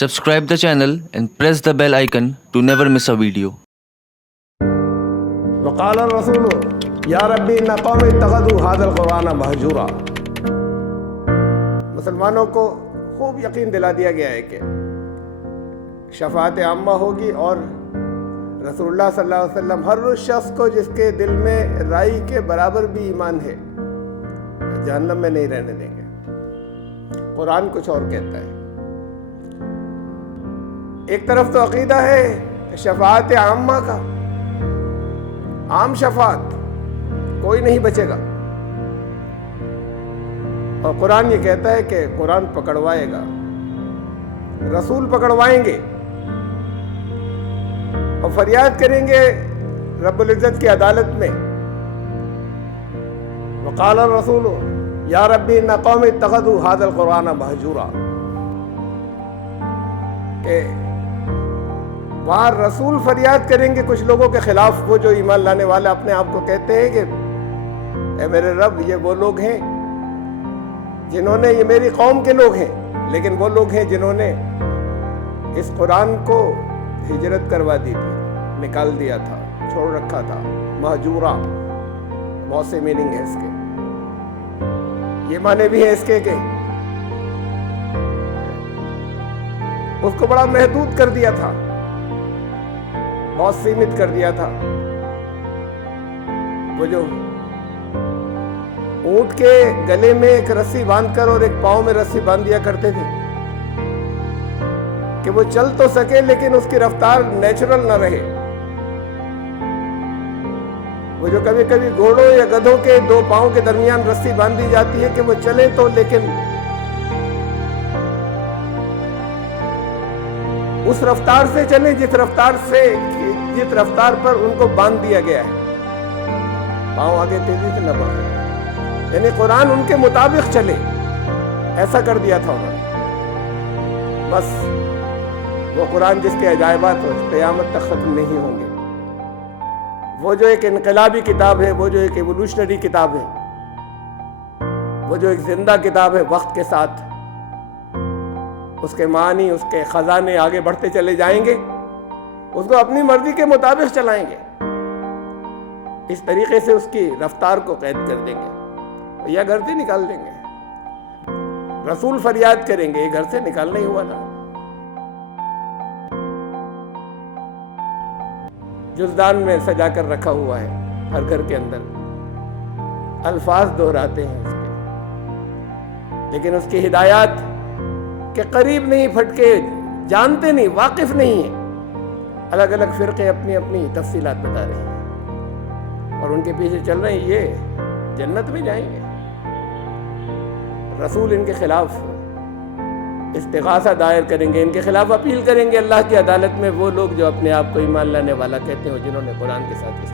Subscribe the channel and press the bell icon to never miss a video. وقال الرسول یا ربی ان قوم اتخذوا هذا القرآن مہجورا۔ مسلمانوں کو خوب یقین دلا دیا گیا ہے کہ شفاعت عامہ ہوگی اور رسول اللہ صلی اللہ علیہ وسلم ہر اس شخص کو جس کے دل میں رائی کے برابر بھی ایمان ہے جہنم میں نہیں رہنے دیں گے۔ قرآن کچھ اور کہتا ہے۔ ایک طرف تو عقیدہ ہے شفاعت عامہ کا، عام شفاعت، کوئی نہیں بچے گا، اور قرآن یہ کہتا ہے کہ قرآن پکڑوائے گا، رسول پکڑوائیں گے اور فریاد کریں گے رب العزت کی عدالت میں۔ وقال الرسول یا ربی ان قوم اتخذوا هذا القرآن مہجورا، کہ وہاں رسول فریاد کریں گے کچھ لوگوں کے خلاف، وہ جو ایمان لانے والے اپنے آپ کو کہتے ہیں کہ اے میرے رب یہ وہ لوگ ہیں جنہوں نے، یہ میری قوم کے لوگ ہیں، لیکن وہ لوگ ہیں جنہوں نے اس قرآن کو ہجرت کروا دی تھی، نکال دیا تھا، چھوڑ رکھا تھا۔ مہجورا بہت سے میننگ ہے اس کے، یہ معنی بھی ہے اس کے کہ اس کو بڑا محدود کر دیا تھا، بہت سیمت کر دیا تھا۔ وہ جو اونٹ کے گلے میں ایک رسی باندھ کر اور ایک پاؤں میں رسی باندھ دیا کرتے تھے کہ وہ چل تو سکے لیکن اس کی رفتار نیچرل نہ رہے۔ وہ جو کبھی کبھی گھوڑوں یا گدھوں کے دو پاؤں کے درمیان رسی باندھ دی جاتی ہے کہ وہ چلیں تو، لیکن اس رفتار سے چلیں جس رفتار پر ان کو باندھ دیا گیا ہے، پاؤں آگے تیزی سے نہ بڑھے، یعنی قرآن ان کے مطابق چلے، ایسا کر دیا تھا انہوں نے۔ بس وہ قرآن جس کے عجائبات قیامت تک ختم نہیں ہوں گے، وہ جو ایک انقلابی کتاب ہے، وہ جو ایک ایوولوشنری کتاب ہے، وہ جو ایک زندہ کتاب ہے، وقت کے ساتھ اس کے معنی، اس کے خزانے آگے بڑھتے چلے جائیں گے، اس کو اپنی مرضی کے مطابق چلائیں گے، اس طریقے سے اس کی رفتار کو قید کر دیں گے یا گھر سے نکال دیں گے۔ رسول فریاد کریں گے، یہ گھر سے نکالنا ہی ہوا نا۔ جزدان میں سجا کر رکھا ہوا ہے ہر گھر کے اندر، الفاظ دہراتے ہیں اس کے، لیکن اس کی ہدایات کے قریب نہیں، پھٹکے جانتے نہیں، واقف نہیں ہیں۔ الگ الگ فرقے اپنی اپنی تفصیلات بتا رہے ہیں اور ان کے پیچھے چل رہے ہیں، یہ جنت میں جائیں گے۔ رسول ان کے خلاف استغاثہ دائر کریں گے، ان کے خلاف اپیل کریں گے اللہ کی عدالت میں، وہ لوگ جو اپنے آپ کو ایمان لانے والا کہتے ہیں، جنہوں نے قرآن کے ساتھ اس